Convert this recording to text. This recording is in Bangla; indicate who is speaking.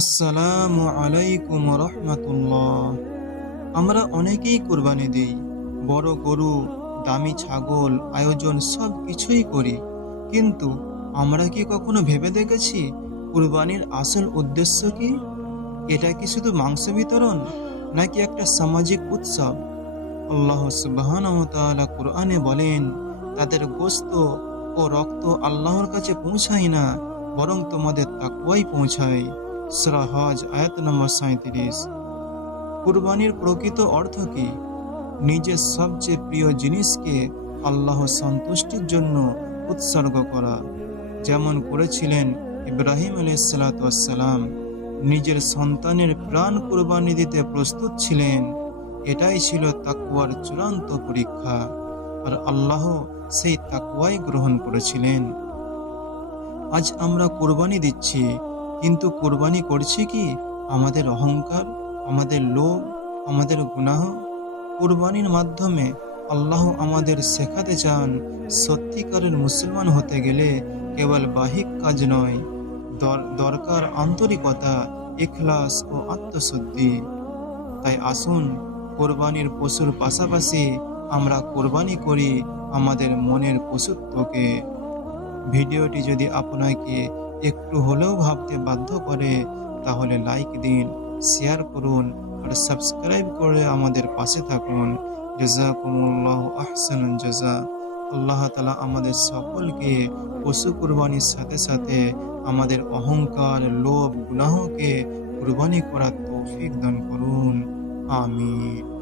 Speaker 1: আসসালামু আলাইকুম রহমতুল্লাহ। আমরা অনেকেই কোরবানি দিই, বড় গরু, দামি ছাগল, আয়োজন সব কিছুই করি। কিন্তু আমরা কি কখনো ভেবে দেখেছি কুরবানির আসল উদ্দেশ্য কি? এটা কি শুধু মাংস বিতরণ, নাকি একটা সামাজিক উৎসব? আল্লাহ তাআলা কোরআনে বলেন, তাদের গোস্ত ও রক্ত আল্লাহর কাছে পৌঁছায় না, বরং তোমাদের তাকওয়াই পৌঁছায়। সূরা হজ, আয়াত নম্বর সাঁত্রিশ কুরবানির প্রকৃত অর্থ কি? নিজের সবচেয়ে প্রিয় জিনিসকে আল্লাহ সন্তুষ্টির জন্য উৎসর্গ করা। যেমন করেছিলেন ইব্রাহিম আলাইসালাম নিজের সন্তানের প্রাণ কুরবানি দিতে প্রস্তুত ছিলেন। এটাই ছিল তাকুয়ার চূড়ান্ত পরীক্ষা। আর আল্লাহ সেই তাকুয়াই গ্রহণ করেছিলেন। আজ আমরা কোরবানি দিচ্ছি। কিন্তু কোরবানি করছি কি? আমাদের অহংকার, আমাদের লোভ, আমাদের গুনাহ কোরবানির মাধ্যমে আল্লাহ আমাদের শেখাতে চান, সত্যিকারের মুসলমান হতে গেলে কেবল বাহিক কাজ নয়, দর- দরকার আন্তরিকতা, ইখলাস ও আত্মশুদ্ধি। তাই আসুন, কোরবানির পশুর পাশাপাশি আমরা কোরবানি করি আমাদের মনের পশুত্বকে। ভিডিওটি যদি আপনাকে একটু হলেও ভাবতে বাধ্য করে, তাহলে লাইক দিন শেয়ার করুন, আর সাবস্ক্রাইব করে আমাদের পাশে থাকুন। জাজাকুমুল্লাহ আহসানুন জাজা আল্লাহ তালা আমাদের সকলকে পশু কুরবানির সাথে সাথে আমাদের অহংকার, লোভ, গুনাহকে কুরবানি করার তৌফিক দান করুন। আমিন।